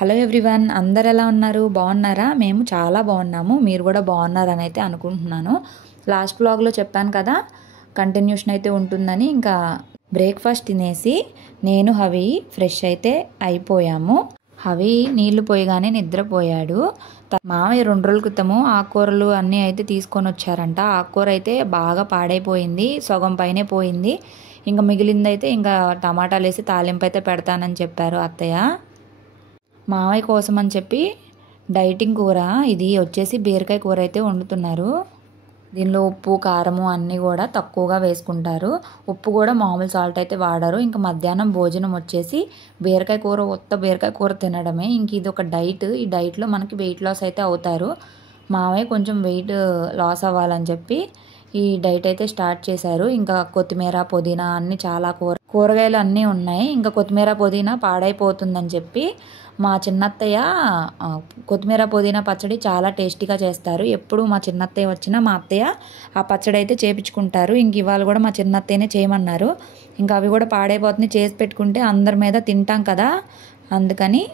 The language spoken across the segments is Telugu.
హలో ఎవ్రీవన్, అందరు ఎలా ఉన్నారు? బాగున్నారా? మేము చాలా బాగున్నాము. మీరు కూడా బాగున్నారని అయితే అనుకుంటున్నాను. లాస్ట్ వ్లాగ్లో చెప్పాను కదా, కంటిన్యూషన్ అయితే ఉంటుందని. ఇంకా బ్రేక్ఫాస్ట్ తినేసి నేను హవి ఫ్రెష్ అయితే అయిపోయాము. హవి నీళ్లు పోయగానే నిద్రపోయాడు. మామయ్య 2 రోజుల క్రితము ఆకుకూరలు అన్నీ అయితే తీసుకొని వచ్చారంట. ఆకుకూర అయితే బాగా పాడైపోయింది, సగం పైనే పోయింది. ఇంకా మిగిలిందైతే ఇంకా టమాటాలు వేసి తాలింపు అయితే పెడతానని చెప్పారు అత్తయ్య. మామయ్య కోసం అని చెప్పి డైటింగ్ కూర ఇది వచ్చేసి బీరకాయ కూర అయితే వండుతున్నారు. దీనిలో ఉప్పు కారము అన్నీ కూడా తక్కువగా వేసుకుంటారు. ఉప్పు కూడా మామూలు సాల్ట్ అయితే వాడరు. ఇంకా మధ్యాహ్నం భోజనం వచ్చేసి బీరకాయ కూర, ఉత్త బీరకాయ కూర తినడమే. ఇంక ఇది ఒక డైట్. ఈ డైట్లో మనకి వెయిట్ లాస్ అయితే అవుతారు. మామయ్య కొంచెం వెయిట్ లాస్ అవ్వాలని చెప్పి ఈ డైట్ అయితే స్టార్ట్ చేశారు. ఇంకా కొత్తిమీర పుదీనా అన్నీ చాలా కూరగాయలు అన్నీ ఉన్నాయి. ఇంకా కొత్తిమీర పుదీనా పాడైపోతుందని చెప్పి మా చిన్నత్తయ్య కొత్తిమీర పుదీనా పచ్చడి చాలా టేస్టీగా చేస్తారు. ఎప్పుడు మా చిన్నత్తయ్య వచ్చినా మా అత్తయ్య ఆ పచ్చడి అయితే చేపించుకుంటారు. ఇంక ఇవాళ కూడా మా చిన్నత్తయ్యనే చేయమన్నారు. ఇంకా అవి కూడా పాడైపోతుంది, చేసి పెట్టుకుంటే అందరి మీద తింటాం కదా, అందుకని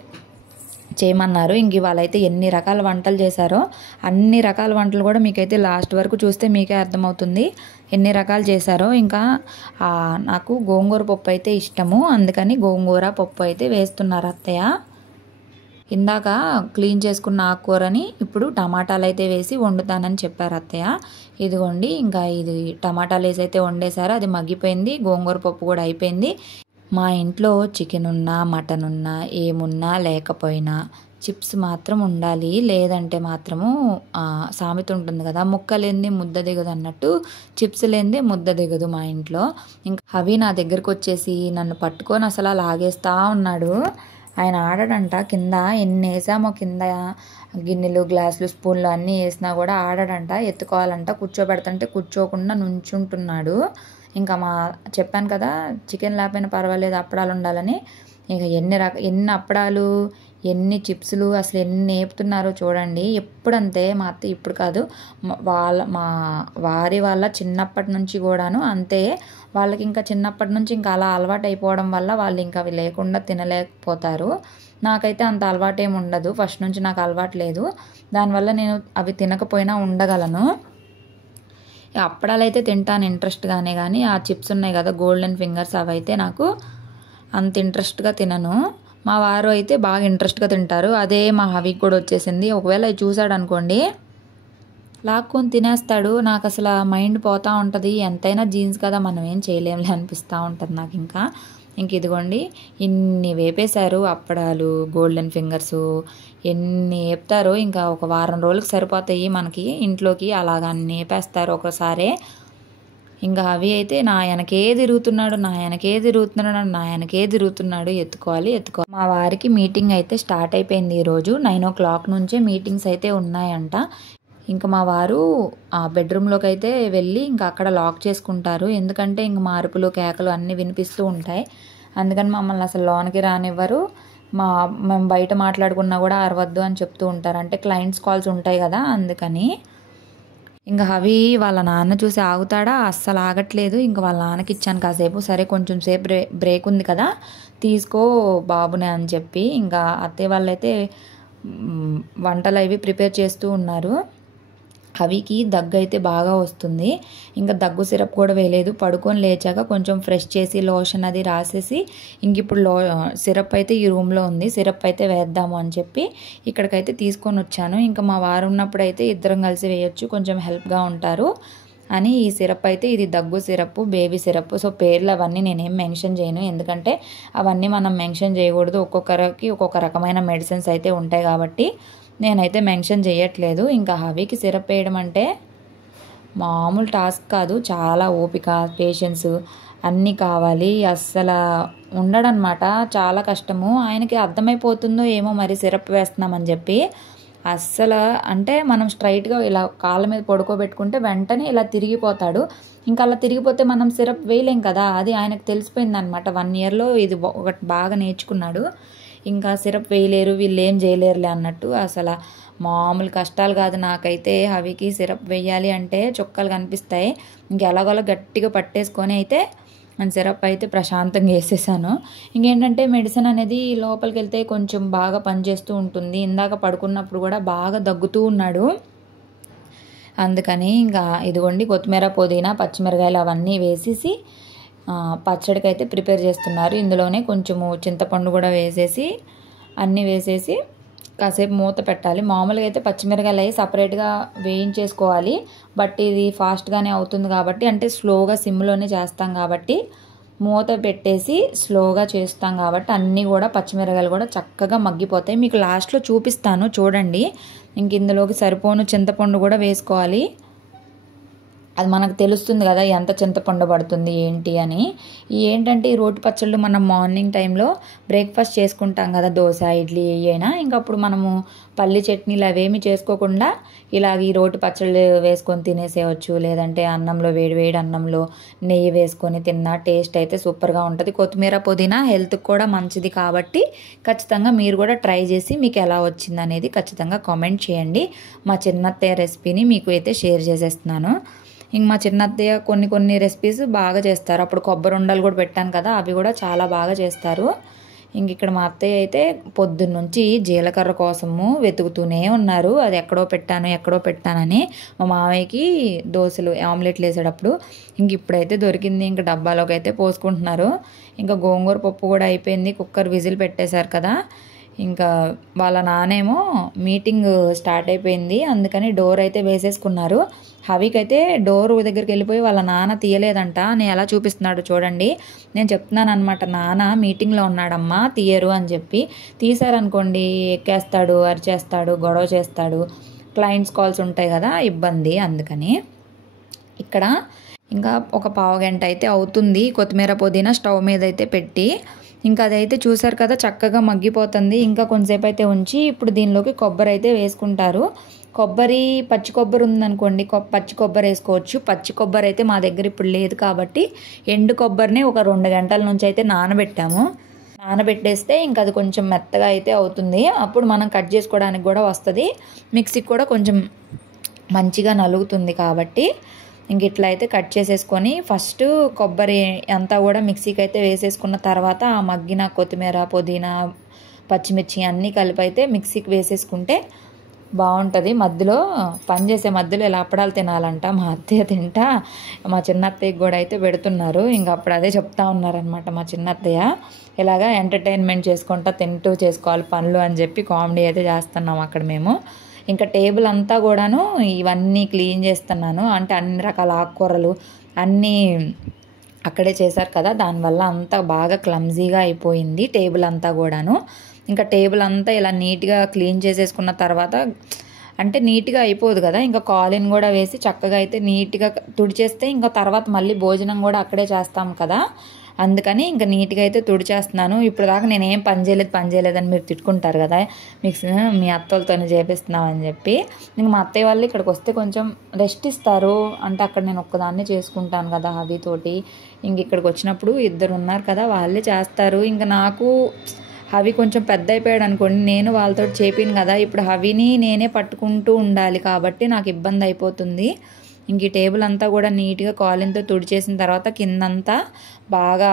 చేయమన్నారు. ఇంక ఇవాళ అయితే ఎన్ని రకాల వంటలు చేశారో అన్ని రకాల వంటలు కూడా మీకైతే లాస్ట్ వరకు చూస్తే మీకే అర్థమవుతుంది ఎన్ని రకాలు చేశారో. ఇంకా నాకు గోంగూర పప్పు అయితే ఇష్టము, అందుకని గోంగూర పప్పు అయితే వేస్తున్నారు అత్తయ్య. ఇందాక క్లీన్ చేసుకున్న ఆకుకూరని ఇప్పుడు టమాటాలు అయితే వేసి వండుతానని చెప్పారు అత్తయ్య. ఇదిగోండి, ఇంకా ఇది టమాటాలు వేసి అయితే వండేశారు. అది మగ్గిపోయింది. గోంగూర పప్పు కూడా అయిపోయింది. మా ఇంట్లో చికెన్ ఉన్నా మటన్ ఉన్నా ఏమున్నా లేకపోయినా చిప్స్ మాత్రం ఉండాలి, లేదంటే మాత్రము సామెత ఉంటుంది కదా, ముక్క లేనిది ముద్ద దిగదు అన్నట్టు చిప్స్ లేనిదే ముద్ద దిగదు మా ఇంట్లో. ఇంకా అవి నా దగ్గరకు వచ్చేసి నన్ను పట్టుకొని అసలు లాగేస్తూ ఉన్నాడు. ఆయన ఆడడంట. కింద ఎన్ని వేసామో, కింద గిన్నెలు గ్లాసులు స్పూన్లు అన్నీ వేసినా కూడా ఆడడంట. ఎత్తుకోవాలంట, కూర్చోబెడతంటే కూర్చోకుండా నుంచుంటున్నాడు. ఇంకా చెప్పాను కదా, చికెన్ లేకపోయినా పర్వాలేదు అప్పడాలు ఉండాలని. ఇక ఎన్ని అప్పడాలు, ఎన్ని చిప్సులు, అసలు ఎన్ని వేపుతున్నారో చూడండి. ఎప్పుడంతే మా అత్త, ఇప్పుడు కాదు, మా వారి వాళ్ళ చిన్నప్పటి నుంచి కూడాను అంతే. వాళ్ళకి ఇంకా చిన్నప్పటి నుంచి ఇంకా అలా అలవాటు అయిపోవడం వల్ల వాళ్ళు ఇంకా అవి లేకుండా తినలేకపోతారు. నాకైతే అంత అలవాటు ఏమి ఉండదు, ఫస్ట్ నుంచి నాకు అలవాటు లేదు. దానివల్ల నేను అవి తినకపోయినా ఉండగలను. అప్పడాలు అయితే తింటాను ఇంట్రెస్ట్గానే, కానీ ఆ చిప్స్ ఉన్నాయి కదా గోల్డెన్ ఫింగర్స్, అవి అయితే నాకు అంత ఇంట్రెస్ట్గా తినను. మా వారు అయితే బాగా ఇంట్రెస్ట్గా తింటారు. అదే మా హవికి కూడా వచ్చేసింది. ఒకవేళ అది చూసాడు అనుకోండి లాక్కొని తినేస్తాడు. నాకు అసలు మైండ్ పోతూ ఉంటుంది. ఎంతైనా జీన్స్ కదా, మనం ఏం చేయలేంలే అనిపిస్తూ ఉంటుంది నాకు. ఇంక ఇదిగోండి, ఇన్ని వేపేశారు అప్పడాలు, గోల్డెన్ ఫింగర్స్ ఎన్ని వేపుతారో. ఇంకా ఒక వారం రోజులకు సరిపోతాయి మనకి ఇంట్లోకి, అలాగా అన్ని వేపేస్తారు ఒకసారే. ఇంకా అవి అయితే నా వెనకే తిరుగుతున్నాడు, ఎత్తుకోవాలి. మా వారికి మీటింగ్ అయితే స్టార్ట్ అయిపోయింది. ఈరోజు 9 o'clock నుంచే మీటింగ్స్ అయితే ఉన్నాయంట. ఇంకా మా వారు ఆ బెడ్రూమ్లోకి అయితే వెళ్ళి ఇంకా అక్కడ లాక్ చేసుకుంటారు. ఎందుకంటే ఇంక మారుపులు కేకలు అన్నీ వినిపిస్తూ ఉంటాయి. అందుకని మమ్మల్ని అసలు లోనికి రానివ్వరు. మేము బయట మాట్లాడుకున్నా కూడా అరవద్దు అని చెప్తూ ఉంటారు. అంటే క్లయింట్స్ కాల్స్ ఉంటాయి కదా, అందుకని. ఇంకా అవి వాళ్ళ నాన్న చూసి ఆగుతాడా, అస్సలు ఆగట్లేదు. ఇంకా వాళ్ళ నాన్నకి ఇచ్చాను కాసేపు. సరే కొంచెం సేపు బ్రేక్ ఉంది కదా, తీసుకో బాబునే అని చెప్పి. ఇంకా అత్తయ్య వాళ్ళైతే వంటలు అవి ప్రిపేర్ చేస్తూ ఉన్నారు. అవికి దగ్గు అయితే బాగా వస్తుంది. ఇంకా దగ్గు సిరప్ కూడా వేయలేదు. పడుకొని లేచాక కొంచెం ఫ్రెష్ చేసి లోషన్ అది రాసేసి ఇంక ఇప్పుడు సిరప్ అయితే ఈ రూమ్లో ఉంది, సిరప్ అయితే వేద్దాము అని చెప్పి ఇక్కడికైతే తీసుకొని వచ్చాను. ఇంకా మా వారు ఉన్నప్పుడు అయితే ఇద్దరం కలిసి వేయొచ్చు, కొంచెం హెల్ప్గా ఉంటారు అని ఈ సిరప్ అయితే, ఇది దగ్గు సిరప్, బేబీ సిరప్. సో పేర్లు అవన్నీ నేనేం మెన్షన్ చేయను, ఎందుకంటే అవన్నీ మనం మెన్షన్ చేయకూడదు. ఒక్కొక్కరికి ఒక్కొక్క రకమైన మెడిసిన్స్ అయితే ఉంటాయి కాబట్టి నేనైతే మెన్షన్ చేయట్లేదు. ఇంకా హవికి సిరప్ వేయడం అంటే మామూలు టాస్క్ కాదు, చాలా ఓపిక, పేషెన్స్ అన్నీ కావాలి. అస్సలు ఉండడనమాట, చాలా కష్టము. ఆయనకి అర్థమైపోతుందో ఏమో మరి సిరప్ వేస్తున్నామని చెప్పి. అస్సలు అంటే మనం స్ట్రైట్గా ఇలా కాళ్ళ మీద పడుకోబెట్టుకుంటే వెంటనే ఇలా తిరిగిపోతాడు. ఇంకా అలా తిరిగిపోతే మనం సిరప్ వేయలేం కదా, అది ఆయనకు తెలిసిపోయింది అనమాట. 1 yearలో ఇది ఒకటి బాగా నేర్చుకున్నాడు. ఇంకా సిరప్ వేయలేరు, వీళ్ళు ఏం చేయలేరులే అన్నట్టు. అసలు మామూలు కష్టాలు కాదు. నాకైతే హవికి సిరప్ వేయాలి అంటే చుక్కలు కనిపిస్తాయి. ఇంకెలాగోలా గట్టిగా పట్టేసుకొని అయితే అండ్ సిరప్ అయితే ప్రశాంతంగా వేసేసాను. ఇంకేంటంటే మెడిసిన్ అనేది లోపలికి వెళ్తే కొంచెం బాగా పనిచేస్తూ ఉంటుంది. ఇందాక పడుకున్నప్పుడు కూడా బాగా దగ్గుతూ ఉన్నాడు. అందుకని ఇంకా ఇదిగోండి కొత్తిమీర, పుదీనా, పచ్చిమిరకాయలు అవన్నీ వేసేసి పచ్చడికి అయితే ప్రిపేర్ చేస్తున్నారు. ఇందులోనే కొంచెము చింతపండు కూడా వేసేసి అన్నీ వేసేసి కాసేపు మూత పెట్టాలి. మామూలుగా అయితే పచ్చిమిరకాయలు అవి సపరేట్గా వేయించేసుకోవాలి. బట్ ఇది ఫాస్ట్గానే అవుతుంది కాబట్టి, అంటే స్లోగా సిమ్లోనే చేస్తాం కాబట్టి మూత పెట్టేసి స్లోగా చేస్తాం కాబట్టి అన్నీ కూడా పచ్చిమిరకాయలు కూడా చక్కగా మగ్గిపోతాయి. మీకు లాస్ట్లో చూపిస్తాను చూడండి. ఇంక ఇందులోకి సరిపోను చింతపండు కూడా వేసుకోవాలి. అది మనకు తెలుస్తుంది కదా ఎంత చింతపండు పడుతుంది ఏంటి అని. ఏంటంటే ఈ రోటి పచ్చళ్ళు మనం మార్నింగ్ టైంలో బ్రేక్ఫాస్ట్ చేసుకుంటాం కదా, దోశ, ఇడ్లీ అయినా. ఇంకప్పుడు మనము పల్లి చట్నీలు అవేమి చేసుకోకుండా ఇలాగ ఈ రోటి పచ్చళ్ళు వేసుకొని తినేసేయచ్చు. లేదంటే అన్నంలో వేడి అన్నంలో నెయ్యి వేసుకొని తిన్నా టేస్ట్ అయితే సూపర్గా ఉంటుంది. కొత్తిమీర, పుదీనా హెల్త్కి కూడా మంచిది కాబట్టి ఖచ్చితంగా మీరు కూడా ట్రై చేసి మీకు ఎలా వచ్చింది అనేది ఖచ్చితంగా కామెంట్ చేయండి. మా చిన్నత్తయ్య రెసిపీని మీకు అయితే షేర్ చేసేస్తున్నాను. ఇంక మా చిన్నత్తయ్య కొన్ని రెసిపీస్ బాగా చేస్తారు. అప్పుడు కొబ్బరి ఉండలు కూడా పెట్టాను కదా, అవి కూడా చాలా బాగా చేస్తారు. ఇంక ఇక్కడ మా అత్తయ్య అయితే పొద్దున్నుంచి జీలకర్ర కోసము వెతుకుతూనే ఉన్నారు. అది ఎక్కడో పెట్టానని మా మామయ్యకి దోశలు ఆమ్లెట్లు వేసేటప్పుడు. ఇంక ఇప్పుడైతే దొరికింది. ఇంక డబ్బాలోకి అయితే పోసుకుంటున్నారు. ఇంకా గోంగూర పప్పు కూడా అయిపోయింది. కుక్కర్ విజిల్ పెట్టేశారు కదా. ఇంకా వాళ్ళ నానేమో మీటింగ్ స్టార్ట్ అయిపోయింది, అందుకని డోర్ అయితే వేసేసుకున్నారు. హవికి అయితే డోర్ దగ్గరికి వెళ్ళిపోయి వాళ్ళ నాన్న తీయలేదంట. నేను ఎలా చూపిస్తున్నాడు చూడండి. నేను చెప్తున్నాను అనమాట, నాన్న మీటింగ్లో ఉన్నాడమ్మా తీయరు అని చెప్పి. తీసారనుకోండి ఎక్కేస్తాడు, అరిచేస్తాడు, గొడవ చేస్తాడు, క్లయింట్స్ కాల్స్ ఉంటాయి కదా, ఇబ్బంది. అందుకని ఇక్కడ ఇంకా ఒక పావుగంట అయితే అవుతుంది కొత్తిమీర, పుదీనా స్టవ్ మీద అయితే పెట్టి. ఇంకా అదైతే చూసారు కదా చక్కగా మగ్గిపోతుంది. ఇంకా కొంతసేపు అయితే ఉంచి ఇప్పుడు దీనిలోకి కొబ్బరి అయితే వేసుకుంటారు. పచ్చి కొబ్బరి ఉందనుకోండి, పచ్చి కొబ్బరి వేసుకోవచ్చు. పచ్చి కొబ్బరి అయితే మా దగ్గర ఇప్పుడు లేదు కాబట్టి ఎండు కొబ్బరిని ఒక 2 గంటల నుంచి అయితే నానబెట్టేస్తే ఇంకా అది కొంచెం మెత్తగా అయితే అవుతుంది. అప్పుడు మనం కట్ చేసుకోవడానికి కూడా వస్తుంది. మిక్సీకి కూడా కొంచెం మంచిగా నలుగుతుంది కాబట్టి ఇంక ఇట్లా అయితే కట్ చేసేసుకొని ఫస్ట్ కొబ్బరి అంతా కూడా మిక్సీకి అయితే వేసేసుకున్న తర్వాత ఆ మగ్గిన కొత్తిమీర, పుదీనా, పచ్చిమిర్చి అన్నీ కలిపి అయితే మిక్సీకి వేసేసుకుంటే బాగుంటుంది. పనిచేసే మధ్యలో ఇలా అప్పడాలు తినాలంట మా అత్తయ్య తింటా. మా చిన్నత్తయ్యకి కూడా అయితే పెడుతున్నారు. ఇంకా అప్పుడు అదే చెప్తా ఉన్నారనమాట మా చిన్నత్తయ్య, ఇలాగా ఎంటర్టైన్మెంట్ చేసుకుంటా తింటూ చేసుకోవాలి పనులు అని చెప్పి కామెడీ అయితే చేస్తున్నాం అక్కడ మేము. ఇంకా టేబుల్ అంతా కూడాను ఇవన్నీ క్లీన్ చేస్తున్నాను. అంటే అన్ని రకాల ఆకుకూరలు అన్నీ అక్కడే చేశారు కదా, దానివల్ల అంతా బాగా క్లమ్జీగా అయిపోయింది టేబుల్ అంతా కూడాను. ఇంకా టేబుల్ అంతా ఇలా నీట్గా క్లీన్ చేసేసుకున్న తర్వాత, అంటే నీట్గా అయిపోదు కదా, ఇంకా కాలిన్ కూడా వేసి చక్కగా అయితే నీట్గా తుడిచేస్తే ఇంకా తర్వాత మళ్ళీ భోజనం కూడా అక్కడే చేస్తాం కదా, అందుకని ఇంకా నీట్గా అయితే తుడిచేస్తున్నాను. ఇప్పుడు దాకా నేనేం పని చేయలేదని మీరు తిట్టుకుంటారు కదా, మీ అత్తలతోనే చేపిస్తున్నావు అని చెప్పి. ఇంక మా అత్తయ్య వాళ్ళు ఇక్కడికి వస్తే కొంచెం రెస్ట్ ఇస్తారు. అంటే అక్కడ నేను ఒక్కదాన్నే చేసుకుంటాను కదా హవితోటి. ఇంక ఇక్కడికి వచ్చినప్పుడు 2 ఉన్నారు కదా, వాళ్ళే చేస్తారు. ఇంకా నాకు హవి కొంచెం పెద్ద అయిపోయాడు అనుకోండి, నేను వాళ్ళతో చేపిను కదా, ఇప్పుడు హవిని నేనే పట్టుకుంటూ ఉండాలి కాబట్టి నాకు ఇబ్బంది అయిపోతుంది. ఇంక ఈ టేబుల్ అంతా కూడా నీట్గా కాలిన్తో తుడిచేసిన తర్వాత కిందంతా బాగా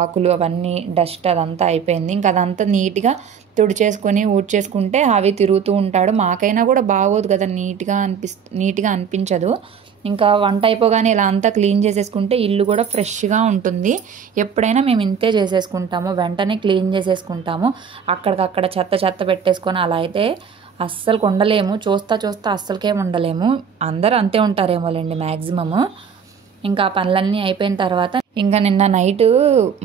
ఆకులు అవన్నీ డస్ట్ అదంతా అయిపోయింది. ఇంకా అదంతా నీట్గా తుడిచేసుకొని ఊడ్చేసుకుంటే అవి తిరుగుతూ ఉంటాడు. మాకైనా కూడా బాగోదు కదా, నీట్గా అనిపించదు. ఇంకా వంట అయిపోగానే ఇలా అంతా క్లీన్ చేసేసుకుంటే ఇల్లు కూడా ఫ్రెష్గా ఉంటుంది. ఎప్పుడైనా మేము ఇంతే చేసేసుకుంటాము, వెంటనే క్లీన్ చేసేసుకుంటాము. అక్కడికక్కడ చెత్త పెట్టేసుకొని అలా అయితే అస్సలు ఉండలేము. చూస్తా అస్సలకేం ఉండలేము. అందరూ అంతే ఉంటారేమోలేండి మ్యాక్సిమము. ఇంకా పనులన్నీ అయిపోయిన తర్వాత ఇంకా నిన్న నైట్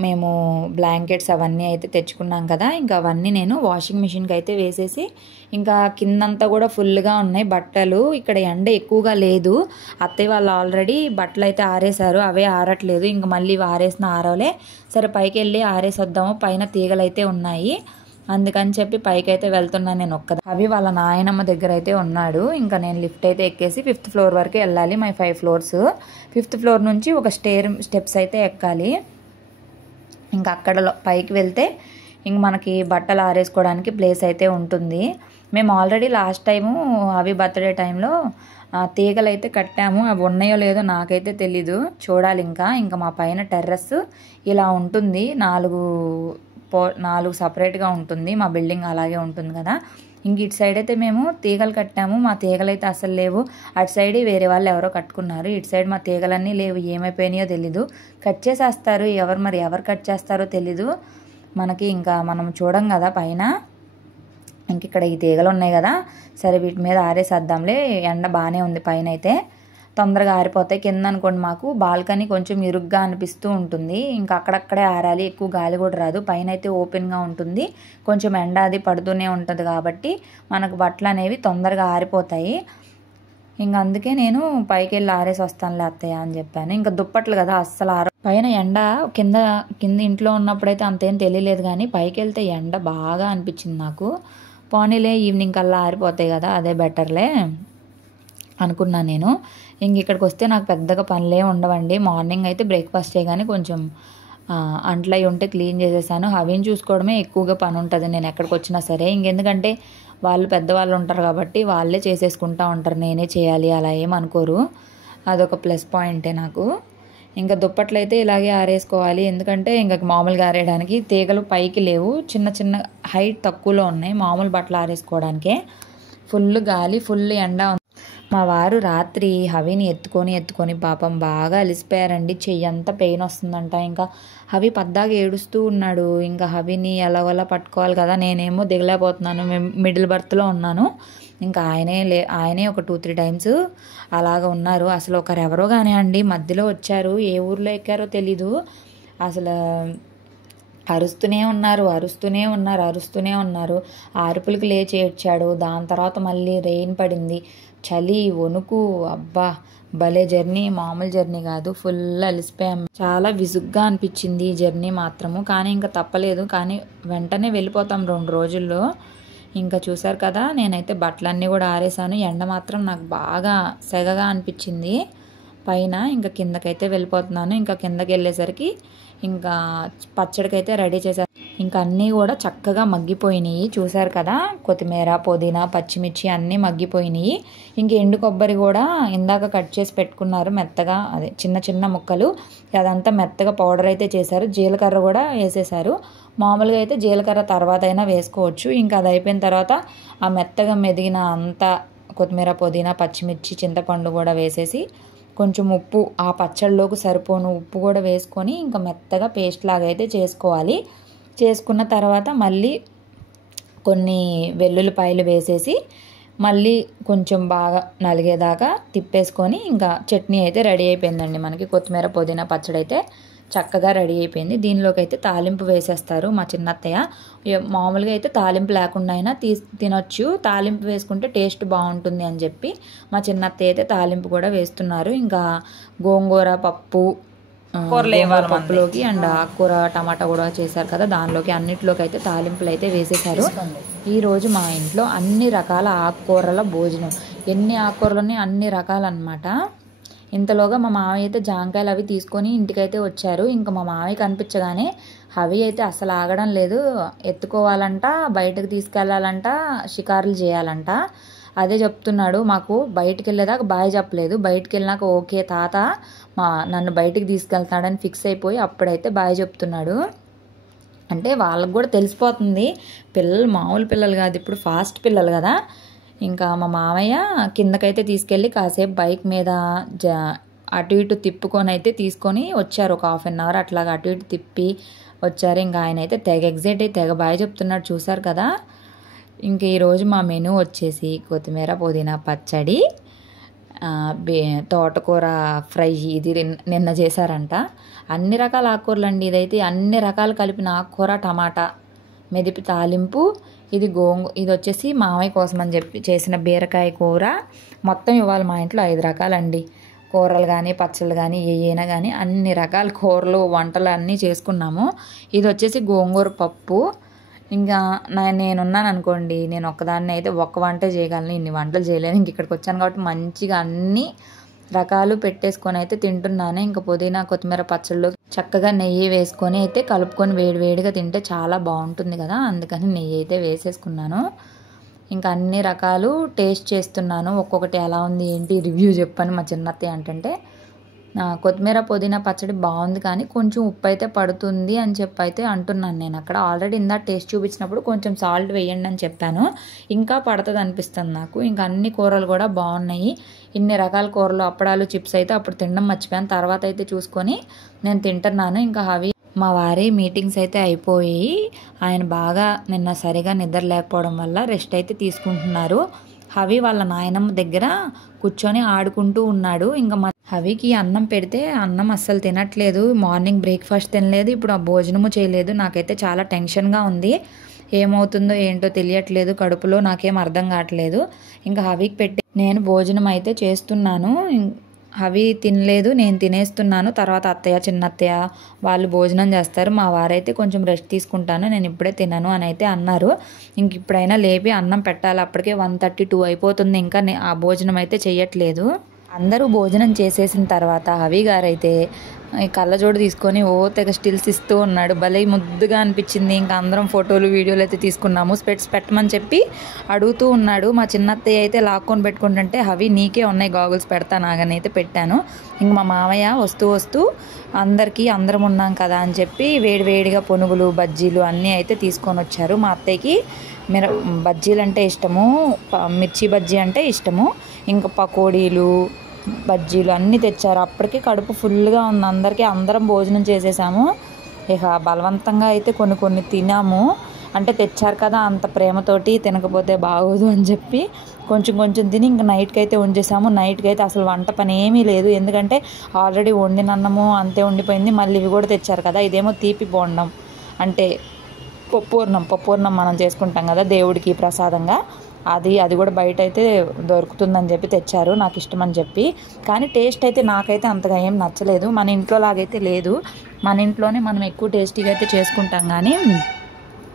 మేము బ్లాంకెట్స్ అవన్నీ అయితే తెచ్చుకున్నాం కదా, ఇంకా అవన్నీ నేను వాషింగ్ మిషన్కి అయితే వేసేసి, ఇంకా కిందంతా కూడా ఫుల్గా ఉన్నాయి బట్టలు. ఇక్కడ ఎండ ఎక్కువగా లేదు. అత్తయ్య వాళ్ళు ఆల్రెడీ బట్టలు అయితే ఆరేసారు, అవే ఆరట్లేదు. ఇంకా మళ్ళీ ఆరేసిన ఆరవలే, సరే పైకి వెళ్ళి ఆరేసొద్దాము, పైన తీగలు అయితే ఉన్నాయి, అందుకని చెప్పి పైకి అయితే వెళ్తున్నాను నేను ఒక్కదా. అవి వాళ్ళ నాయనమ్మ దగ్గర అయితే ఉన్నాడు. ఇంకా నేను లిఫ్ట్ అయితే ఎక్కేసి 5th ఫ్లోర్ వరకు వెళ్ళాలి. మై 5 ఫ్లోర్స్, 5th ఫ్లోర్ నుంచి ఒక స్టెప్స్ అయితే ఎక్కాలి. ఇంకా అక్కడ పైకి వెళ్తే ఇంక మనకి బట్టలు ఆరేసుకోవడానికి ప్లేస్ అయితే ఉంటుంది. మేము ఆల్రెడీ లాస్ట్ టైము అవి బర్త్డే టైంలో తీగలు అయితే కట్టాము. అవి ఉన్నాయో లేదో నాకైతే తెలీదు, చూడాలి. ఇంకా మా పైన టెర్రస్ ఇలా ఉంటుంది, 4 సపరేట్గా ఉంటుంది. మా బిల్డింగ్ అలాగే ఉంటుంది కదా. ఇంక ఇటు సైడ్ అయితే మేము తీగలు కట్టాము. మా తీగలు అయితే అసలు లేవు. అటు సైడ్ వేరే వాళ్ళు ఎవరో కట్టుకున్నారు. ఇటు సైడ్ మా తీగలన్నీ లేవు, ఏమైపోయినాయో తెలీదు. కట్ చేసేస్తారు, ఎవరు కట్ చేస్తారో తెలీదు మనకి. ఇంకా మనం చూడం కదా పైన. ఇంక ఇక్కడ ఈ తీగలు ఉన్నాయి కదా, సరే వీటి మీద ఆరేసేద్దాంలే. ఎండ బాగానే ఉంది పైన అయితే, తొందరగా ఆరిపోతాయి. కింద అనుకోండి మాకు బాల్కనీ కొంచెం ఇరుగ్గా అనిపిస్తూ ఉంటుంది. ఇంకా అక్కడక్కడే ఆరాలి, ఎక్కువ గాలి కూడా రాదు. పైన అయితే ఓపెన్గా ఉంటుంది, కొంచెం ఎండ అది పడుతూనే ఉంటుంది కాబట్టి మనకు బట్టలు అనేవి తొందరగా ఆరిపోతాయి. ఇంక అందుకే నేను పైకి వెళ్ళి ఆరేసి వస్తానులే అత్తయ్య అని చెప్పాను. ఇంకా దుప్పట్లు కదా అస్సలు పైన ఎండ కింద ఇంట్లో ఉన్నప్పుడైతే అంతేం తెలియలేదు, కానీ పైకి వెళ్తే ఎండ బాగా అనిపించింది నాకు. పోనీలే ఈవినింగ్ కల్లా ఆరిపోతాయి కదా, అదే బెటర్లే అనుకున్నాను నేను. ఇంక ఇక్కడికి వస్తే నాకు పెద్దగా పనులే ఉండవండి. మార్నింగ్ అయితే బ్రేక్ఫాస్ట్ చేయగానే కొంచెం అంట్లు అవి ఉంటే క్లీన్ చేసేసాను. అవిని చూసుకోవడమే ఎక్కువగా పని ఉంటుంది నేను ఎక్కడికి వచ్చినా సరే. ఇంకెందుకంటే వాళ్ళు పెద్దవాళ్ళు ఉంటారు కాబట్టి వాళ్ళే చేసేసుకుంటూ ఉంటారు, నేనే చేయాలి అలా ఏమనుకోరు. అదొక ప్లస్ పాయింటే నాకు. ఇంకా దుప్పట్లు అయితే ఇలాగే ఆరేసుకోవాలి, ఎందుకంటే ఇంకా మామూలుగా ఆరేయడానికి తీగలు పైకి లేవు, చిన్న చిన్న హైట్ తక్కువలో ఉన్నాయి మామూలు బట్టలు ఆరేసుకోవడానికే. ఫుల్ గాలి, ఫుల్ ఎండ. మా వారు రాత్రి హవిని ఎత్తుకొని పాపం బాగా అలిసిపోయారండి. చెయ్యంతా పెయిన్ వస్తుందంట. ఇంకా హవి పద్దాగా ఏడుస్తూ ఉన్నాడు. ఇంకా హవిని ఎలాగోలా పట్టుకోవాలి కదా, నేనేమో దిగలేకపోతున్నాను, మిడిల్ బర్త్లో ఉన్నాను. ఇంకా ఆయనే ఒక 2-3 టైమ్స్ అలాగ ఉన్నారు. అసలు ఒకరెవరో కానీ అండి మధ్యలో వచ్చారు, ఏ ఊర్లో ఎక్కారో తెలీదు. అసలు అరుస్తూనే ఉన్నారు. ఆ అరుపులకు లేచి ఏడ్చాడు. దాని తర్వాత మళ్ళీ రెయిన్ పడింది, చలి, వణుకు. అబ్బా భలే జర్నీ, మామూలు జర్నీ కాదు. ఫుల్ అలిసిపోయాం. చాలా విసుగ్గా అనిపించింది ఈ జర్నీ మాత్రము. కానీ ఇంకా తప్పలేదు, కానీ వెంటనే వెళ్ళిపోతాం 2 రోజుల్లో. ఇంకా చూసారు కదా, నేనైతే బట్టలన్నీ కూడా ఆరేసాను. ఎండ మాత్రం నాకు బాగా సెగగా అనిపించింది పైన. ఇంకా కిందకైతే వెళ్ళిపోతున్నాను. ఇంకా కిందకి వెళ్ళేసరికి ఇంకా పచ్చడికైతే రెడీ చేశాను. ఇంకా అన్నీ కూడా చక్కగా మగ్గిపోయినాయి, చూసారు కదా. కొత్తిమీర, పుదీనా, పచ్చిమిర్చి అన్నీ మగ్గిపోయినాయి. ఇంక ఎండు కొబ్బరి కూడా ఇందాక కట్ చేసి పెట్టుకున్నారు మెత్తగా, అదే చిన్న చిన్న ముక్కలు. అదంతా మెత్తగా పౌడర్ అయితే చేశారు. జీలకర్ర కూడా వేసేసారు. మామూలుగా అయితే జీలకర్ర తర్వాత అయినా వేసుకోవచ్చు. ఇంకా అది అయిపోయిన తర్వాత ఆ మెత్తగా మెదిగిన అంతా కొత్తిమీర, పుదీనా, పచ్చిమిర్చి, చింతపండు కూడా వేసేసి కొంచెం ఉప్పు, ఆ పచ్చళ్ళలోకి సరిపోను ఉప్పు కూడా వేసుకొని ఇంకా మెత్తగా పేస్ట్ లాగా అయితే చేసుకోవాలి. చేసుకున్న తర్వాత మళ్ళీ కొన్ని వెల్లుల్లిపాయలు వేసేసి మళ్ళీ కొంచెం బాగా నలిగేదాకా తిప్పేసుకొని ఇంకా చట్నీ అయితే రెడీ అయిపోయిందండి మనకి. కొత్తిమీర, పుదీనా పచ్చడి అయితే చక్కగా రెడీ అయిపోయింది. దీనిలోకి అయితే తాలింపు వేసేస్తారు మా చిన్నత్తయ్య. మామూలుగా అయితే తాలింపు లేకుండా అయినా తినొచ్చు, తాలింపు వేసుకుంటే టేస్ట్ బాగుంటుంది అని చెప్పి మా చిన్నత్తయ్య అయితే తాలింపు కూడా వేస్తున్నారు. ఇంకా గోంగూర పప్పు పప్పులోకి అండ్ ఆకుకూర టమాటా కూడా చేశారు కదా, దానిలోకి అన్నిటిలోకి అయితే తాలింపులు అయితే వేసేసారు. ఈరోజు మా ఇంట్లో అన్ని రకాల ఆకుకూరల భోజనం. ఎన్ని ఆకుకూరలని అన్ని రకాలన్నమాట. ఇంతలోగా మా మావయ్య అయితే జాంకాయలు అవి తీసుకొని ఇంటికైతే వచ్చారు. ఇంకా మా మావయ్య కనిపించగానే అవి అయితే అసలు ఆగడం లేదు, ఎత్తుకోవాలంట, బయటకు తీసుకెళ్లాలంట, షికారులు చేయాలంట. అదే చెప్తున్నాడు. మాకు బయటికి వెళ్ళేదాకా బాయ్ చెప్పలేదు, బయటికి వెళ్ళినాక ఓకే తాత నన్ను బయటికి తీసుకెళ్తాడని ఫిక్స్ అయిపోయి అప్పుడైతే బాయ్ చెప్తున్నాడు. అంటే వాళ్ళకు కూడా తెలిసిపోతుంది, పిల్లలు మామూలు పిల్లలు కాదు, ఇప్పుడు ఫాస్ట్ పిల్లలు కదా. ఇంకా మా మామయ్య కిందకైతే తీసుకెళ్ళి కాసేపు బైక్ మీద అటు ఇటు తిప్పుకొని అయితే తీసుకొని వచ్చారు. ఒక 1/2 అవర్ అట్లాగా అటు ఇటు తిప్పి వచ్చారు. ఇంకా ఆయన అయితే తెగ ఎగ్జైట్ అయి తెగ బాయ్ చెప్తున్నాడు, చూసారు కదా. ఇంక ఈరోజు మా మెనూ వచ్చేసి కొత్తిమీర, పుదీనా పచ్చడి, తోటకూర ఫ్రై. ఇది నిన్న చేశారంట. అన్ని రకాల ఆకుకూరలు అండి. ఇదైతే అన్ని రకాలు కలిపిన ఆకుకూర, టమాటా, మెదిపి తాలింపు. ఇది ఇది వచ్చేసి మామయ్య కోసం అని చెప్పి చేసిన బీరకాయ కూర. మొత్తం ఇవాళ మా ఇంట్లో 5 రకాలండి. కూరలు కానీ పచ్చళ్ళు కానీ ఏయైనా కానీ అన్ని రకాల కూరలు వంటలు అన్నీ చేసుకున్నాము. ఇది వచ్చేసి గోంగూర పప్పు. ఇంకా నేనున్నాను అనుకోండి, నేను ఒక్కదాన్ని అయితే ఒక్క వంటే చేయగలను, ఇన్ని వంటలు చేయలేను. ఇంక ఇక్కడికి వచ్చాను కాబట్టి మంచిగా అన్నీ రకాలు పెట్టేసుకొని అయితే తింటున్నాను. ఇంకా పుదీనా కొత్తిమీర పచ్చళ్ళు చక్కగా నెయ్యి వేసుకొని అయితే కలుపుకొని వేడివేడిగా తింటే చాలా బాగుంటుంది కదా, అందుకని నెయ్యి అయితే వేసేసుకున్నాను. ఇంకా అన్ని రకాలు టేస్ట్ చేస్తున్నాను, ఒక్కొక్కటి ఎలా ఉంది ఏంటి రివ్యూ చెప్పని మా చిన్నత్తయ్య అంటే కొత్తిమీర పుదీనా పచ్చడి బాగుంది కానీ కొంచెం ఉప్పు అయితే పడుతుంది అని చెప్పి అయితే అంటున్నాను. నేను అక్కడ ఆల్రెడీ ఇందా టేస్ట్ చూపించినప్పుడు కొంచెం సాల్ట్ వేయండి అని చెప్పాను, ఇంకా పడుతుంది అనిపిస్తుంది నాకు. ఇంకా అన్ని కూరలు కూడా బాగున్నాయి, ఇన్ని రకాల కూరలు అప్పడాలు చిప్స్ అయితే అప్పుడు తినడం మర్చిపోయాను, తర్వాత అయితే చూసుకొని నేను తింటున్నాను. ఇంకా హవి మా వారి మీటింగ్స్ అయితే అయిపోయి ఆయన బాగా నిన్న సరిగా నిద్ర లేకపోవడం వల్ల రెస్ట్ అయితే తీసుకుంటున్నారు. హవి వాళ్ళ నాయనమ్మ దగ్గర కూర్చొని ఆడుకుంటూ ఉన్నాడు. ఇంకా మా హవికి అన్నం పెడితే అన్నం అస్సలు తినట్లేదు, మార్నింగ్ బ్రేక్ఫాస్ట్ తినలేదు, ఇప్పుడు ఆ భోజనము చేయలేదు. నాకైతే చాలా టెన్షన్గా ఉంది, ఏమవుతుందో ఏంటో తెలియట్లేదు, కడుపులో నాకేం అర్థం కావట్లేదు. ఇంకా హవికి పెట్టి నేను భోజనం అయితే చేస్తున్నాను. అవి తినలేదు, నేను తినేస్తున్నాను. తర్వాత అత్తయ్య చిన్నత్తయ్య వాళ్ళు భోజనం చేస్తారు, మా వారైతే కొంచెం రెస్ట్ తీసుకుంటాను, నేను ఇప్పుడే తినను అని అయితే అన్నారు. ఇంక ఇప్పుడైనా లేపి అన్నం పెట్టాలి, అప్పటికే 1:32 అయిపోతుంది, ఇంకా ఆ భోజనం అయితే చెయ్యట్లేదు. అందరూ భోజనం చేసేసిన తర్వాత హవి గారైతే కళ్ళజోడు తీసుకొని తెగ స్టిల్స్ ఇస్తూ ఉన్నాడు, భలే ముద్దుగా అనిపించింది. ఇంకా అందరం ఫోటోలు వీడియోలు అయితే తీసుకున్నాము. స్పెట్స్ పెట్టమని చెప్పి అడుగుతూ ఉన్నాడు. మా చిన్నత్తయ్య అయితే లాక్కొని పెట్టుకుంటుంటే హవి నీకే ఉన్నాయి గాగుల్స్ పెడతా నాగని అయితే పెట్టాను. ఇంక మా మామయ్య వస్తూ అందరం ఉన్నాం కదా అని చెప్పి వేడివేడిగా పునుగులు బజ్జీలు అన్నీ అయితే తీసుకొని వచ్చారు. మా అత్తయ్యకి బజ్జీలు అంటే ఇష్టము, మిర్చి బజ్జీ అంటే ఇష్టము, ఇంకా పకోడీలు బజ్జీలు అన్నీ తెచ్చారు. అప్పటికి కడుపు ఫుల్గా ఉంది, అందరం భోజనం చేసేసాము. ఇక బలవంతంగా అయితే కొన్ని తినాము, అంటే తెచ్చారు కదా అంత ప్రేమతోటి తినకపోతే బాగోదు అని చెప్పి కొంచెం తిని ఇంకా నైట్కి అయితే ఉంచేసాము. నైట్కి అయితే అసలు వంట పని ఏమీ లేదు, ఎందుకంటే ఆల్రెడీ వండిన అన్నము అంతే ఉండిపోయింది, మళ్ళీ ఇవి కూడా తెచ్చారు కదా. ఇదేమో తీపి బోండం అంటే పప్పూర్ణం మనం చేసుకుంటాం కదా దేవుడికి ప్రసాదంగా, అది కూడా బయట అయితే దొరుకుతుందని చెప్పి తెచ్చారు, నాకు ఇష్టం అని చెప్పి. కానీ టేస్ట్ అయితే నాకైతే అంతగా ఏం నచ్చలేదు, మన ఇంట్లో లాగైతే లేదు. మన ఇంట్లోనే మనం ఎక్కువ టేస్టీగా అయితే చేసుకుంటాం, కానీ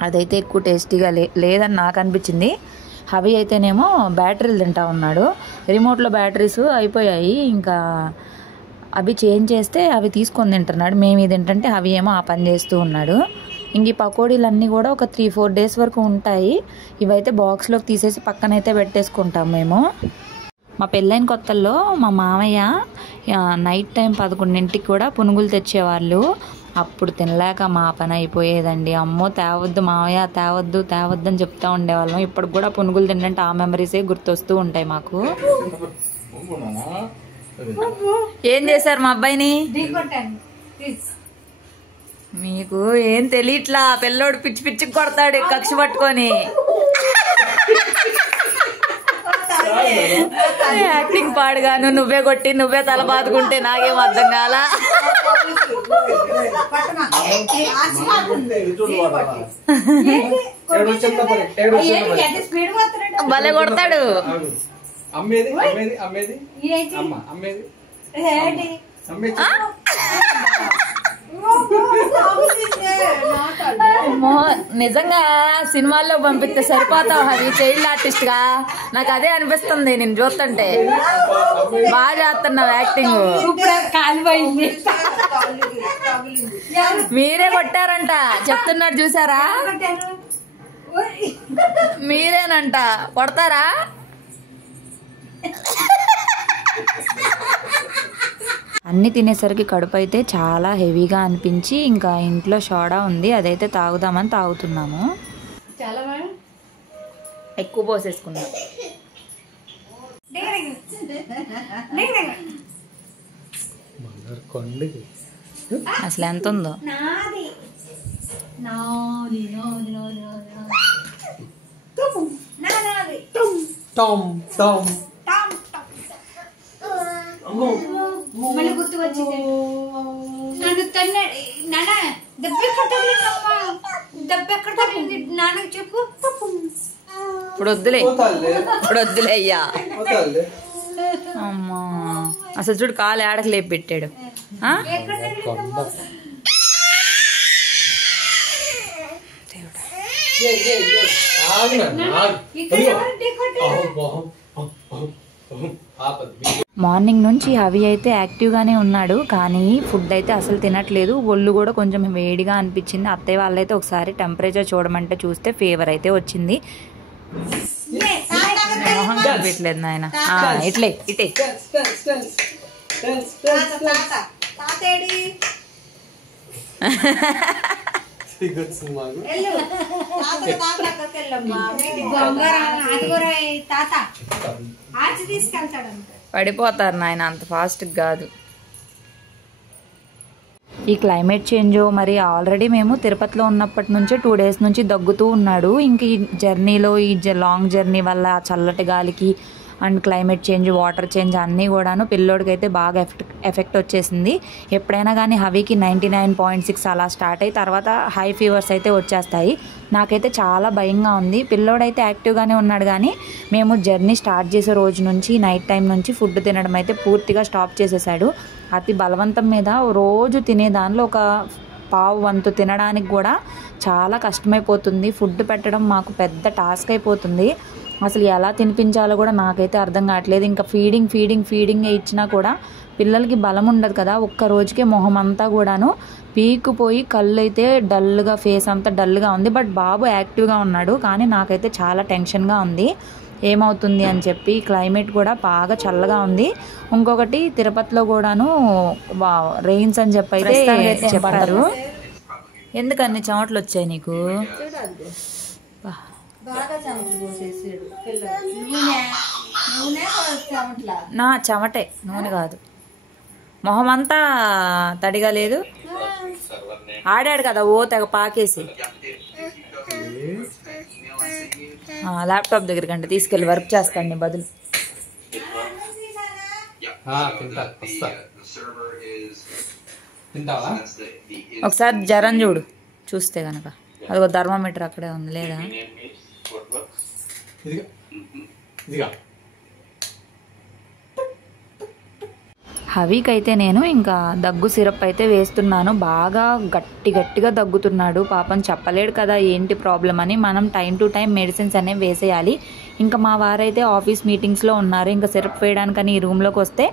అదైతే ఎక్కువ టేస్టీగా లేదని నాకు అనిపించింది. హవి అయితేనేమో బ్యాటరీలు తింటా ఉన్నాడు, రిమోట్లో బ్యాటరీస్ అయిపోయాయి, ఇంకా అవి చేంజ్ చేస్తే అవి తీసుకొని తింటున్నాడు. మేము ఇది ఏంటంటే అవి ఏమో ఆ పని చేస్తూ ఉన్నాడు. ఇంక ఈ పకోడీలన్నీ కూడా ఒక 3-4 డేస్ వరకు ఉంటాయి. ఇవైతే బాక్స్లోకి తీసేసి పక్కనైతే పెట్టేసుకుంటాం మేము. మా పెళ్ళైన కొత్తల్లో మా మామయ్య నైట్ టైం 11ంటికి కూడా పునుగులు తెచ్చేవాళ్ళు, అప్పుడు తినలేక మా పని అయిపోయేదండి. అమ్మో తేవద్దు మామయ్య తేవద్దు అని చెప్తా ఉండేవాళ్ళం. ఇప్పుడు కూడా పునుగులు తింటే ఆ మెమరీసే గుర్తొస్తూ ఉంటాయి మాకు. ఏం చేశారు మా అబ్బాయిని? మీకు ఏం తెలియట్లా, పిల్లోడు పిచ్చి కొడతాడు కక్ష పట్టుకొని. యాక్టింగ్ పాడుగాను, నువ్వే కొట్టి నువ్వే తల బాదుకుంటే నాకేం అర్థం కాలా. భలే కొడతాడు. నిజంగా సినిమాల్లో పంపిస్తే సరిపోతావు అది చైల్డ్ ఆర్టిస్ట్ గా, నాకు అదే అనిపిస్తుంది నేను చూస్తుంటే. బాగా చేస్తున్నావు యాక్టింగ్. మీరే కొట్టారంట చెప్తున్నాడు చూసారా, మీరేనంట కొడతారా? అన్నీ తినేసరికి కడుపు అయితే చాలా హెవీగా అనిపించి ఇంకా ఇంట్లో సోడా ఉంది, అదైతే తాగుదామని తాగుతున్నాము. ఎక్కువ పోసేసుకున్నాం. అసలు ఎంత ఉందో. మళ్ళీ గుర్తు వచ్చింది నన్ను తన్నాడు నాన్న, దెబ్బెక్కడ తగిలిందమ్మా, దెబ్బెక్కడ తగిలింది నాన్నకు చెప్పు. ఇప్పుడు వద్దులే అయ్యా. అమ్మా అసలు చూడు కాలు ఏడకు లేపి పెట్టాడు. మార్నింగ్ నుంచి హవి అయితే యాక్టివ్గానే ఉన్నాడు, కానీ ఫుడ్ అయితే అసలు తినట్లేదు. ఒళ్ళు కూడా కొంచెం వేడిగా అనిపించింది. అత్తయ్య వాళ్ళైతే ఒకసారి టెంపరేచర్ చూడమంటే చూస్తే ఫీవర్ అయితే వచ్చింది. మొహం కనిపించలేదు నాయన. ఇట్లే ఇటే పడిపోతారు నాయన, అంత ఫాస్ట్ కాదు. ఈ క్లైమేట్ చేంజ్ మరి ఆల్రెడీ మేము తిరుపతిలో ఉన్నప్పటి నుంచే 2 days నుంచి దగ్గుతూ ఉన్నాడు. ఇంక ఈ జర్నీలో ఈ లాంగ్ జర్నీ వల్ల చల్లటి గాలికి and climate change, water change అన్నీ కూడాను పిల్లోడికి అయితే బాగా ఎఫెక్ట్ వచ్చేసింది. ఎప్పుడైనా కానీ హవికి 99.6 అలా స్టార్ట్ అయ్యి తర్వాత హై ఫీవర్స్ అయితే వచ్చేస్తాయి. నాకైతే చాలా భయంగా ఉంది. పిల్లోడైతే యాక్టివ్గానే ఉన్నాడు, కానీ మేము జర్నీ స్టార్ట్ చేసే రోజు నుంచి నైట్ టైం నుంచి ఫుడ్ తినడం అయితే పూర్తిగా స్టాప్ చేసేసాడు. అతి బలవంతం మీద రోజు తినే దానిలో ఒక పావు వంతు తినడానికి కూడా చాలా కష్టమైపోతుంది. ఫుడ్ పెట్టడం మాకు పెద్ద టాస్క్ అయిపోతుంది. అసలు ఎలా తినిపించాలో కూడా నాకైతే అర్థం కావట్లేదు. ఇంకా ఫీడింగ్ ఇచ్చినా కూడా పిల్లలకి బలం ఉండదు కదా. ఒక్క రోజుకే మొహం అంతా కూడాను పీక్కుపోయి కళ్ళు అయితే డల్గా, ఫేస్ అంతా డల్గా ఉంది. బట్ బాబు యాక్టివ్గా ఉన్నాడు, కానీ నాకైతే చాలా టెన్షన్గా ఉంది ఏమవుతుంది అని చెప్పి. క్లైమేట్ కూడా బాగా చల్లగా ఉంది. ఇంకొకటి తిరుపతిలో కూడాను రెయిన్స్ అని చెప్పి అయితే చెప్పారు. ఎందుకన్ని చెమటలు వచ్చాయి నీకు? నా చెమటే, నూనె కాదు. మొహం అంతా తడిగా లేదు. ఆడాడు కదా ఓ తెగ పాకేసి. ల్యాప్టాప్ దగ్గర కంటే తీసుకెళ్ళి వర్క్ చేస్తాను నీ బదులు. ఒకసారి జ్వరం చూడు చూస్తే కనుక. అదిగో థర్మామీటర్ అక్కడే ఉంది లేదా? హవీకి అయితే నేను ఇంకా దగ్గు సిరప్ అయితే వేస్తున్నాను. బాగా గట్టిగా దగ్గుతున్నాడు పాపం. చెప్పలేడు కదా ఏంటి ప్రాబ్లం అని. మనం టైం టు టైం మెడిసిన్స్ అనేవి వేసేయాలి. ఇంకా మా వారైతే ఆఫీస్ మీటింగ్స్లో ఉన్నారు. ఇంకా సిరప్ వేయడానికని ఈ రూమ్లోకి వస్తే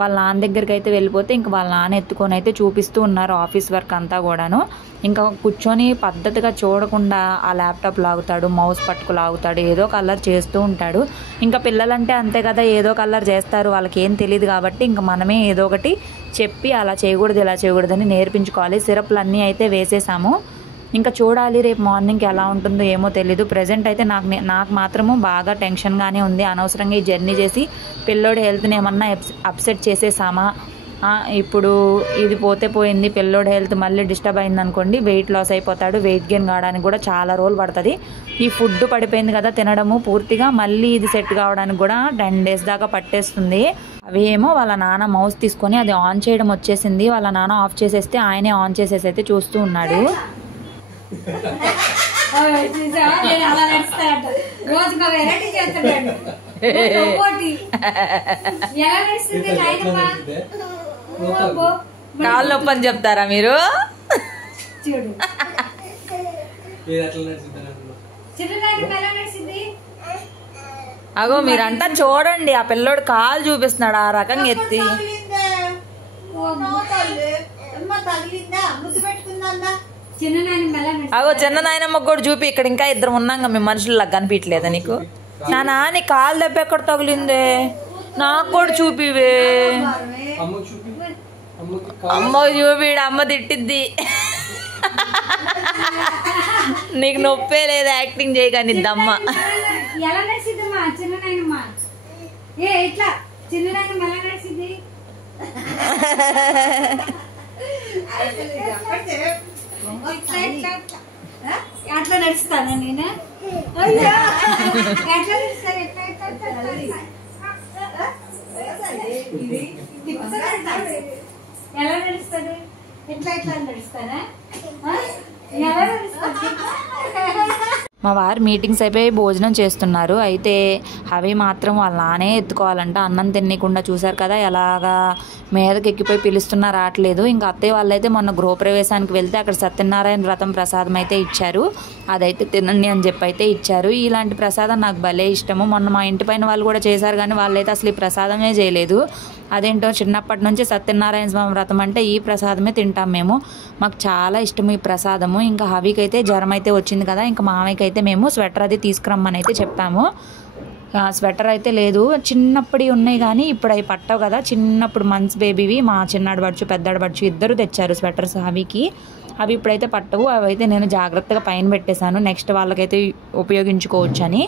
వాళ్ళ నాన్న దగ్గరికి అయితే వెళ్ళిపోతే ఇంకా వాళ్ళ నాన్న ఎత్తుకొని అయితే చూపిస్తూ ఉన్నారు ఆఫీస్ వర్క్ అంతా కూడాను. ఇంకా కూర్చొని పద్ధతిగా చూడకుండా ఆ ల్యాప్టాప్ లాగుతాడు, మౌస్ పట్టుకు లాగుతాడు, ఏదో కలర్ చేస్తూ ఉంటాడు. ఇంకా పిల్లలంటే అంతే కదా, ఏదో కలర్ చేస్తారు, వాళ్ళకి ఏం తెలియదు కాబట్టి ఇంకా మనమే ఏదో ఒకటి చెప్పి అలా చేయకూడదు ఇలా చేయకూడదని నేర్పించుకోవాలి. సిరప్లు అన్నీ అయితే వేసేసాము. ఇంకా చూడాలి రేపు మార్నింగ్కి ఎలా ఉంటుందో ఏమో తెలీదు. ప్రజెంట్ అయితే నాకు మాత్రము బాగా టెన్షన్గానే ఉంది. అనవసరంగా ఈ జర్నీ చేసి పిల్లోడి హెల్త్ని ఏమన్నా అప్సెట్ చేసేసామా? ఇప్పుడు ఇది పోయింది, పిల్లోడి హెల్త్ మళ్ళీ డిస్టర్బ్ అయింది అనుకోండి, వెయిట్ లాస్ అయిపోతాడు. వెయిట్ గెయిన్ కావడానికి కూడా చాలా రోజులు పడుతుంది. ఈ ఫుడ్ పడిపోయింది కదా తినడము పూర్తిగా, మళ్ళీ ఇది సెట్ కావడానికి కూడా 10 days దాకా పట్టేస్తుంది. అవి ఏమో వాళ్ళ నాన్న మౌస్ తీసుకొని అది ఆన్ చేయడం వచ్చేసింది. వాళ్ళ నాన్న ఆఫ్ చేసేస్తే ఆయనే ఆన్ చేసేసి అయితే చూస్తూ ఉన్నాడు. రోజుగా వెరైటీ చేస్తున్నాడు. కాళ్ళు నొప్పి అని చెప్తారా మీరు? చూడు అగో మీరంతా చూడండి, ఆ పిల్లోడు కాలు చూపిస్తున్నాడు ఆ రకంగా ఎత్తి. అగో చిన్న నాయనమ్మకు కూడా చూపి. ఇక్కడ ఇంకా ఇద్దరు ఉన్నాగా మేము మనుషుల్లా కనిపించలేదా నీకు? నా నాని కాలు దెబ్బ ఎక్కడ తగిలిందే నాకు కూడా చూపివే. అమ్మకు చూపిడు, అమ్మ తిట్టిద్ది. నీకు నొప్పే లేదు యాక్టింగ్ చేయగాని అమ్మ. ఎలా నడిచిద్దమ్మా చిన్న నాయనమ్మా? ఇట్లా చిన్న నాయనమ్మ ఎలా నడిచింది? అట్లా నడుస్తానా నేను? ఎట్లా నడుస్తారు? ఎలా నడుస్తుంది? ఎట్లా నడుస్తారా? ఎలా నడుస్తుంది? మా వారు మీటింగ్స్ అయిపోయి భోజనం చేస్తున్నారు. అయితే అవి మాత్రం వాళ్ళ నానే ఎత్తుకోవాలంట. అన్నం తినకుండా చూశారు కదా ఎలాగా మీదకి ఎక్కిపోయి పిలుస్తున్నా రావట్లేదు. ఇంకా అత్తయ్య వాళ్ళైతే మొన్న గృహప్రవేశానికి వెళ్తే అక్కడ సత్యనారాయణ వ్రతం ప్రసాదం అయితే ఇచ్చారు. అదైతే తినండి అని చెప్పి అయితే ఇచ్చారు. ఇలాంటి ప్రసాదం నాకు భలే ఇష్టము. మొన్న మా ఇంటి పైన వాళ్ళు కూడా చేశారు కానీ వాళ్ళైతే అసలు ఈ ప్రసాదమే చేయలేదు. అదేంటో చిన్నప్పటి నుంచి సత్యనారాయణ స్వామి వ్రతం అంటే ఈ ప్రసాదమే తింటాం మేము. మాకు చాలా ఇష్టం ఈ ప్రసాదము. ఇంకా హవికైతే జ్వరం అయితే వచ్చింది కదా, ఇంకా మామయ్యకి అయితే మేము స్వెటర్ అది తీసుకురమ్మని అయితే చెప్పాము. స్వెటర్ అయితే లేదు, చిన్నప్పటి ఉన్నాయి కానీ ఇప్పుడు అవి పట్టవు కదా. చిన్నప్పుడు మంత్స్ బేబీవి మా చిన్నాడు బడ్చు పెద్దాడు బడ్చు ఇద్దరు తెచ్చారు స్వెటర్స్ హవికి. అవి ఇప్పుడైతే పట్టవు. అవి అయితే నేను జాగ్రత్తగా పైన పెట్టేశాను, నెక్స్ట్ వాళ్ళకైతే ఉపయోగించుకోవచ్చు అని.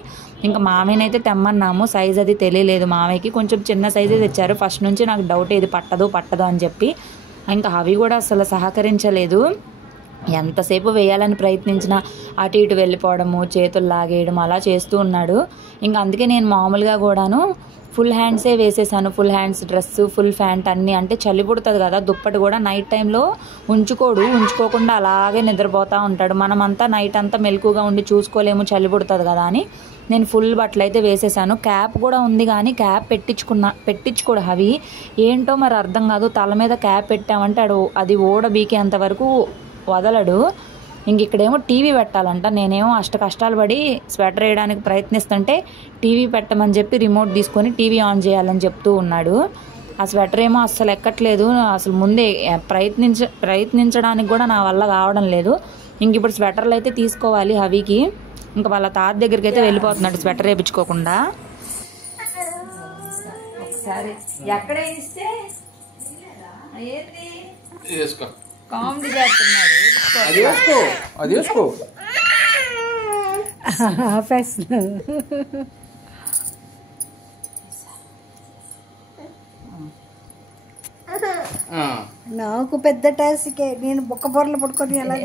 ఇంకా మామయ్యనైతే తెమ్మన్నాము, సైజ్ అది తెలియలేదు మామయ్యకి, కొంచెం చిన్న సైజే తెచ్చారు. ఫస్ట్ నుంచి నాకు డౌట్ ఇది పట్టదు అని చెప్పి. ఇంకా అవి కూడా అసలు సహకరించలేదు. ఎంతసేపు వేయాలని ప్రయత్నించినా అటు ఇటు వెళ్ళిపోవడము, చేతులు లాగేయడం అలా చేస్తూ ఉన్నాడు. ఇంకా అందుకే నేను మామూలుగా కూడాను ఫుల్ హ్యాండ్సే వేసేసాను. Full hands dress, full pant అన్నీ. అంటే చలి పుడుతుంది కదా, దుప్పటి కూడా నైట్ టైంలో ఉంచుకోకుండా అలాగే నిద్రపోతూ ఉంటాడు. మనమంతా నైట్ అంతా మెలకుగా ఉండి చూసుకోలేము, చలి పుడుతుంది కదా అని నేను ఫుల్ బట్టలు అయితే వేసేసాను. క్యాప్ కూడా ఉంది కానీ క్యాప్ పెట్టించుకోడు అవి ఏంటో మరి అర్థం కాదు. తల మీద క్యాప్ పెట్టామంటే అది ఓడ బీకేంత వరకు వదలడు. ఇంక ఇక్కడేమో టీవీ పెట్టాలంట. నేనేమో కష్టాలు పడి స్వెటర్ వేయడానికి ప్రయత్నిస్తుంటే టీవీ పెట్టమని చెప్పి రిమోట్ తీసుకొని టీవీ ఆన్ చేయాలని చెప్తూ ఉన్నాడు. ఆ స్వెటర్ ఏమో అస్సలు ఎక్కట్లేదు. అసలు ముందే ప్రయత్నించడానికి కూడా నా వల్ల కావడం లేదు. ఇంక ఇప్పుడు స్వెటర్లు అయితే తీసుకోవాలి హవికి. ఇంకా వాళ్ళ తాత దగ్గరికి అయితే వెళ్ళిపోతున్నాడు స్వెటర్ వేయించుకోకుండా. ఒకసారి ఎక్కడే ఇస్తే కామెడీ చేస్తున్నాడు. నాకు పెద్ద టాస్కే. నేను బొక్క బొర్రలు పడుకొని ఎలా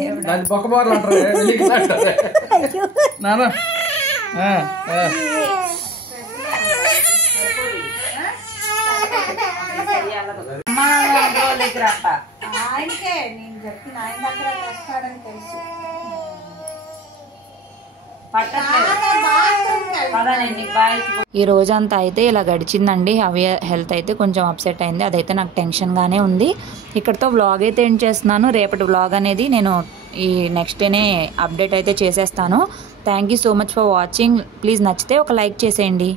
ఆయనకే నేను చెప్పిన ఆయన దగ్గర వస్తాడని తెలుసు. ఈ రోజంతా అయితే ఇలా గడిచిందండి. అవి హెల్త్ అయితే కొంచెం అప్సెట్ అయింది. అదైతే నాకు టెన్షన్గానే ఉంది. ఇక్కడితో వ్లాగ్ అయితే ఎండ్ చేస్తున్నాను. రేపటి వ్లాగ్ అనేది నేను ఈ నెక్స్ట్ డేనే అప్డేట్ అయితే చేసేస్తాను. Thank you so much for watching. Please నచ్చితే ఒక లైక్ చేసేయండి.